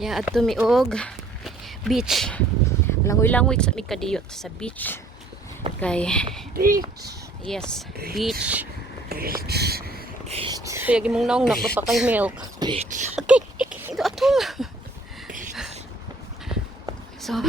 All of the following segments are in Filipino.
Ya adto mi og beach. Langoy-langoy sa mi kadiyot sa beach. Kay Beach. yes, beach. Kaya gimong naong nakapa kay milk. Okay, ito atong. So,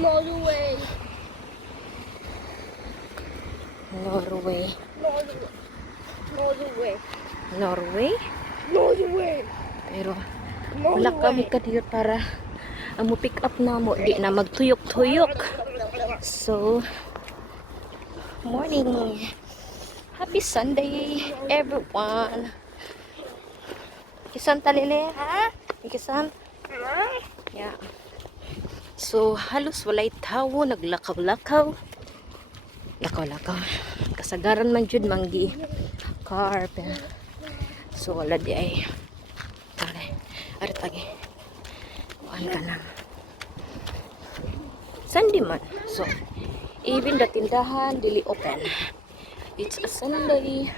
Norway. Norway. Norway. Norway? Norway. Pero wala kami kadiyot para ang mo pick up na mo di na magtuyok-tuyok. So, morning. Happy Sunday, everyone. Kisan talile, ha? Kisan? Yeah. So, halos walay tawo, naglakaw-lakaw. Lakaw-lakaw. Kasagaran man jud manggi car. So, wala di ay. Okay. Arit lagi. Kuhaan ka na. Sunday man. So, even the tindahan, dili open. It's a Sunday.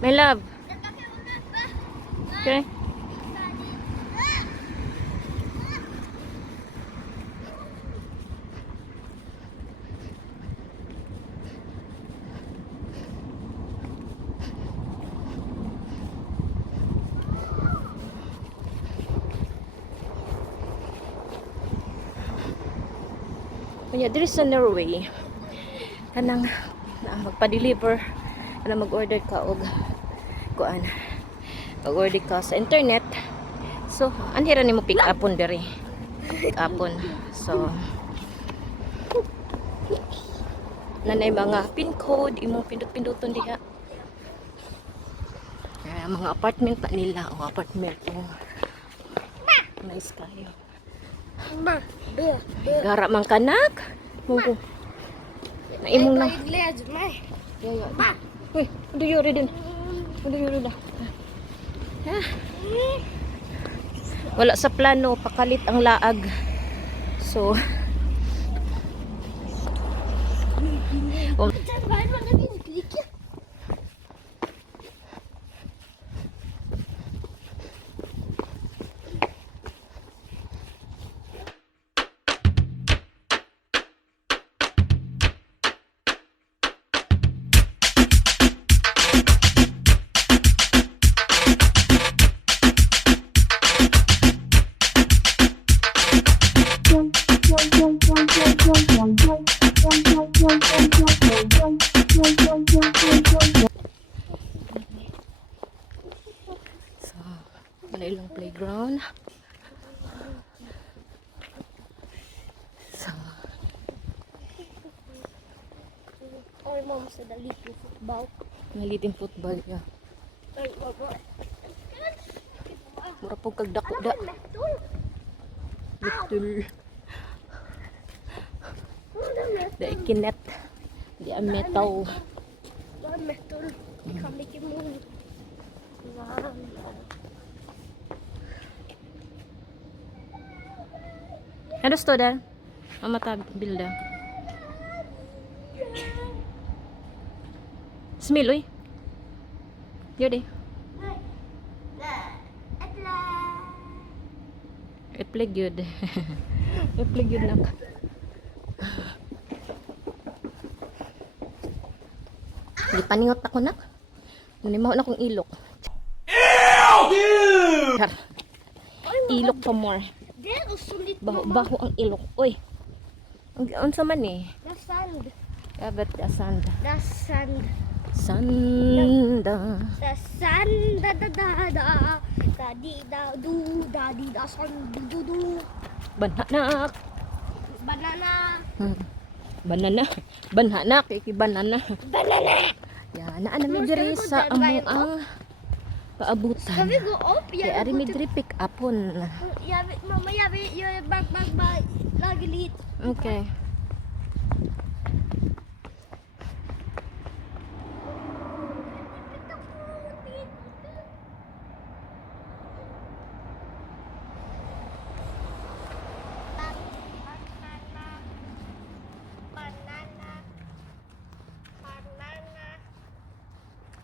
My love. Okay. Kanya diri sa Norway kanang magpa-deliver kanang mag-order ka og kuan mag-order ka sa internet, so anhira nimo pick upon diri pick upon. So nanay mga pin code imong pindot-pinduton diha. Kaya mga apartment pa nila o apartment o nice kayo. Gara man kanak. Mungko. Na imong na. Ya. Uy, do you read din? Do you read? Ha? Wala sa plano pakalit ang laag. So wala ilang playground. So Our mom said a little football. maliting football ya. Mura po kagdako da. Betul. Da ikinet. Di ang metal. Metal. Kan ikke move. Ano sto där? Mamma tar bilder. Smil, oj. Gör det. Äpple good. Äpple good nak. Di paningot ako nak. Nanimaw na kong ilok. Char. Ilok pa more. Baho ang ilok. Uy. Ang sa man eh. The sand. Kabat the sand. The sand. Sanda. The sand. Da. Dadi da du. Dadi da sand. Du. Banhanak. Banana. Banana. Banhanak. Iki banana. Banana. Yan. Naan namin diri sa amo ang Paabutan. Can we go up? Kay ari midri pick upon. Mama, jag bak, lager lite. Okay.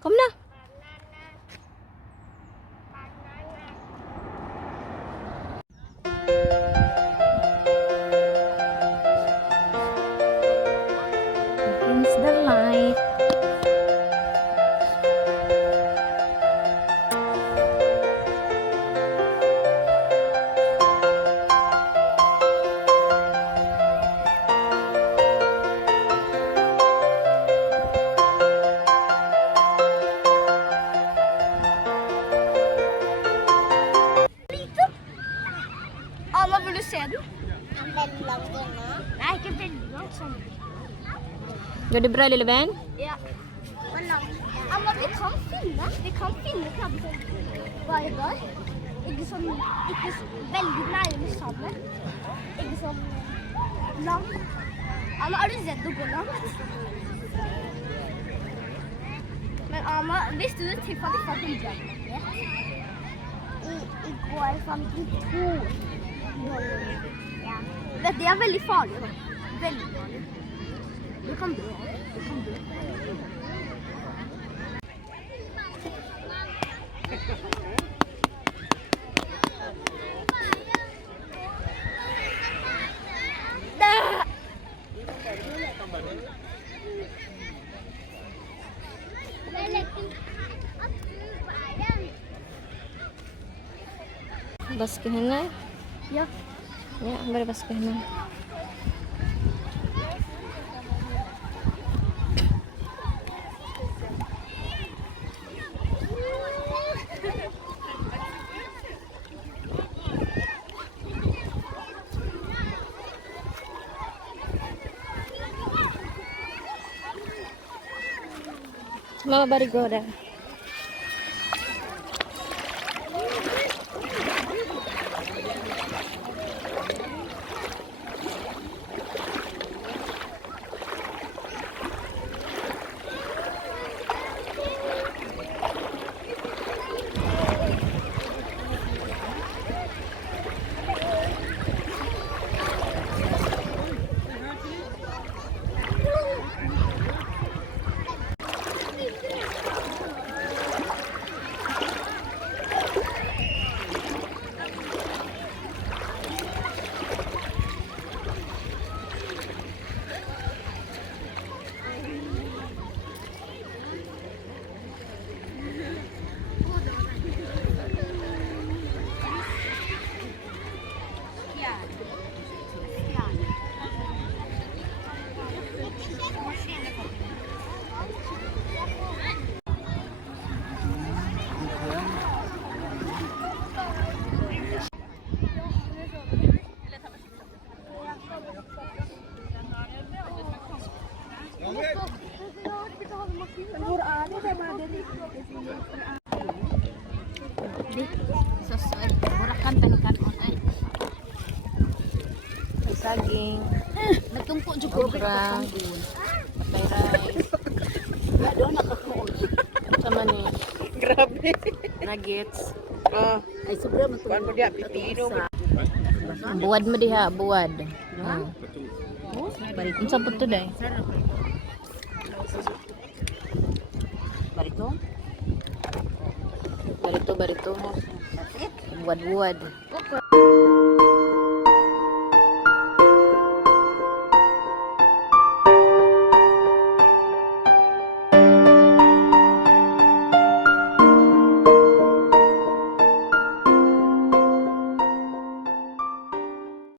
Kom na. Against the light. Amma, vill du se den? Väldigt långt unna. Nej, inte väldigt långt. Går det bra, lille vän? Ja. Amma, vi kan finne krabber varje dag. Ikke veldig nærme sammen. Ikke sånn langt. Amma, er du redd å gå langt? Men Amma, visste du til at de fant en jacket? I går fant de 2. Ja. Det er veldig farlig da. Veldig farlig. Du kan dø. Baskihin na. Ja. Ja, bare baskihin na. Mama, bari go there. Burakan panikan on ay. May saging. Nagtungko jud ko Okra. Patay rice. Doon nakakaon. Sama ni Grabe. nuggets. Ah, Ay sobra man kuan mo dia pipino. Buwad mo diha, buwad. Barito. Unsa pud to day? Barito. Barito. That's it. Buwad-buwad.